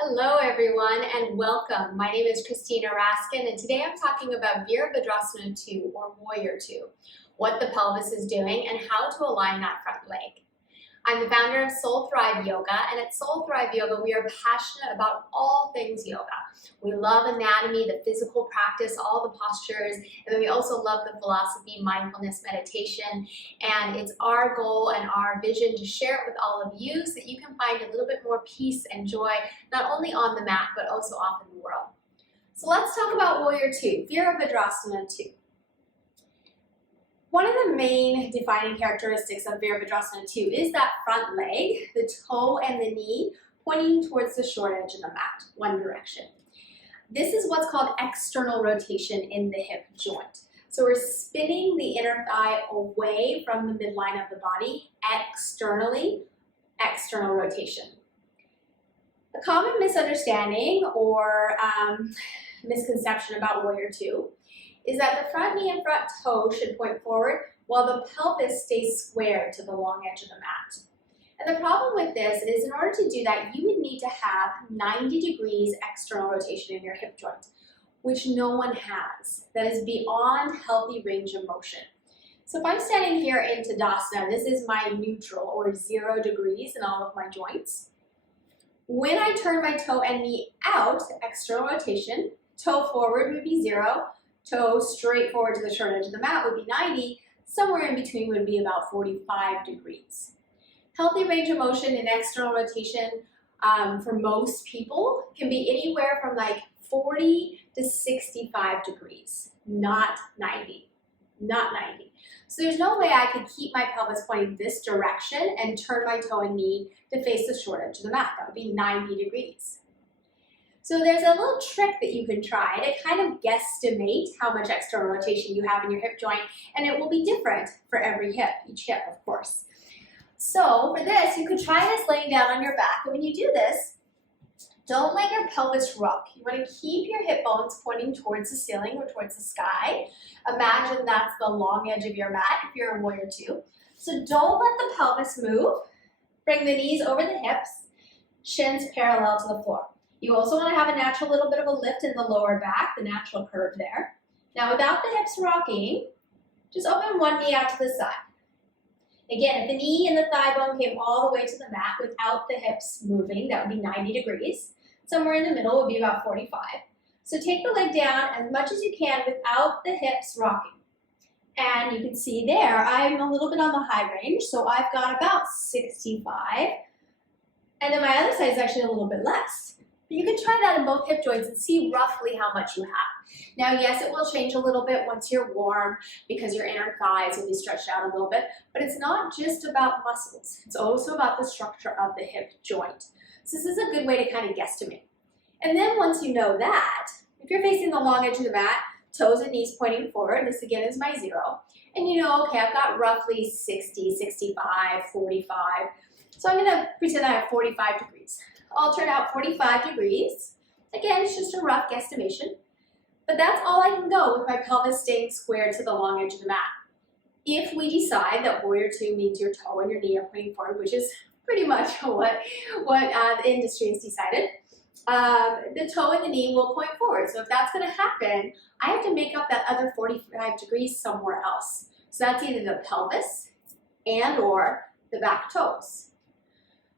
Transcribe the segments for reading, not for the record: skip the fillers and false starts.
Hello everyone and welcome. My name is Christina Raskin and today I'm talking about Virabhadrasana 2 or Warrior 2, what the pelvis is doing and how to align that front leg. I'm the founder of Soul Thrive Yoga, and at Soul Thrive Yoga we are passionate about all things yoga. We love anatomy, the physical practice, all the postures, and then we also love the philosophy, mindfulness, meditation, and it's our goal and our vision to share it with all of you so that you can find a little bit more peace and joy, not only on the mat but also off in the world. So let's talk about Warrior 2, Virabhadrasana 2. One of the main defining characteristics of Virabhadrasana 2 is that front leg, the toe and the knee pointing towards the short edge of the mat, one direction. This is what's called external rotation in the hip joint. So we're spinning the inner thigh away from the midline of the body externally, external rotation. A common misunderstanding or misconception about Warrior 2 is that the front knee and front toe should point forward while the pelvis stays square to the long edge of the mat. And the problem with this is in order to do that, you would need to have 90 degrees external rotation in your hip joint, which no one has. That is beyond healthy range of motion. So if I'm standing here in Tadasana, this is my neutral or 0 degrees in all of my joints. When I turn my toe and knee out, external rotation, toe forward would be 0, toe straight forward to the short edge of the mat would be 90, somewhere in between would be about 45 degrees. Healthy range of motion in external rotation for most people can be anywhere from like 40 to 65 degrees, not 90, not 90. So there's no way I could keep my pelvis pointing this direction and turn my toe and knee to face the short edge of the mat. That would be 90 degrees. So there's a little trick that you can try to kind of guesstimate how much external rotation you have in your hip joint, and it will be different for every hip, each hip of course. So for this, you could try this laying down on your back, and when you do this, don't let your pelvis rock. You want to keep your hip bones pointing towards the ceiling or towards the sky. Imagine that's the long edge of your mat if you're in Warrior 2. So don't let the pelvis move. Bring the knees over the hips, shins parallel to the floor. You also want to have a natural little bit of a lift in the lower back, the natural curve there. Now without the hips rocking, just open one knee out to the side. Again, if the knee and the thigh bone came all the way to the mat without the hips moving, that would be 90 degrees. Somewhere in the middle would be about 45. So take the leg down as much as you can without the hips rocking. And you can see there, I'm a little bit on the high range, so I've got about 65. And then my other side is actually a little bit less. But you can try that in both hip joints and see roughly how much you have. Now, yes, it will change a little bit once you're warm because your inner thighs will be stretched out a little bit, but it's not just about muscles. It's also about the structure of the hip joint. So this is a good way to kind of guesstimate. And then once you know that, if you're facing the long edge of the mat, toes and knees pointing forward, this again is my 0, and you know, okay, I've got roughly 60, 65, 45, so I'm gonna pretend I have 45 degrees. I'll turn out 45 degrees. Again, it's just a rough guesstimation, but that's all I can go with my pelvis staying square to the long edge of the mat. If we decide that Warrior 2 means your toe and your knee are pointing forward, which is pretty much what the industry has decided, the toe and the knee will point forward. So if that's going to happen, I have to make up that other 45 degrees somewhere else. So that's either the pelvis and or the back toes.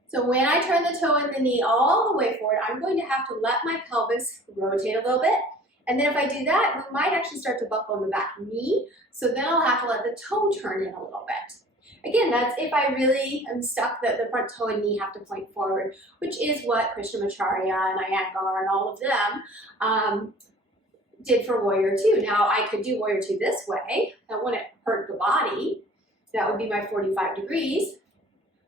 So when I turn the toe and the knee all the way forward, I'm going to have to let my pelvis rotate a little bit. And then if I do that, we might actually start to buckle in the back knee. So then I'll have to let the toe turn in a little bit. Again, that's if I really am stuck that the front toe and knee have to point forward, which is what Krishnamacharya and Iyengar and all of them did for Warrior 2. Now, I could do Warrior 2 this way. That wouldn't hurt the body. That would be my 45 degrees.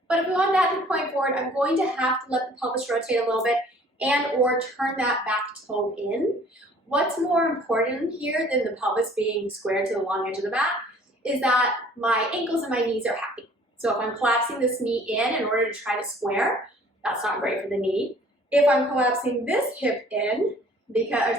But if we want that to point forward, I'm going to have to let the pelvis rotate a little bit and or turn that back toe in. What's more important here than the pelvis being square to the long edge of the mat is that my ankles and my knees are happy. So if I'm collapsing this knee in order to try to square, that's not great for the knee. If I'm collapsing this hip in, because,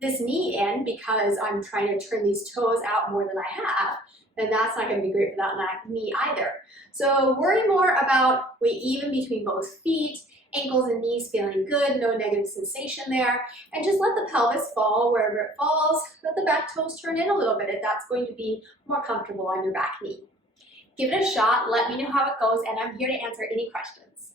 this knee in because I'm trying to turn these toes out more than I have, then that's not going to be great for that knee either. So worry more about weight even between both feet Ankles and knees feeling good, no negative sensation there. And just let the pelvis fall wherever it falls. Let the back toes turn in a little bit if that's going to be more comfortable on your back knee. Give it a shot, let me know how it goes, and I'm here to answer any questions.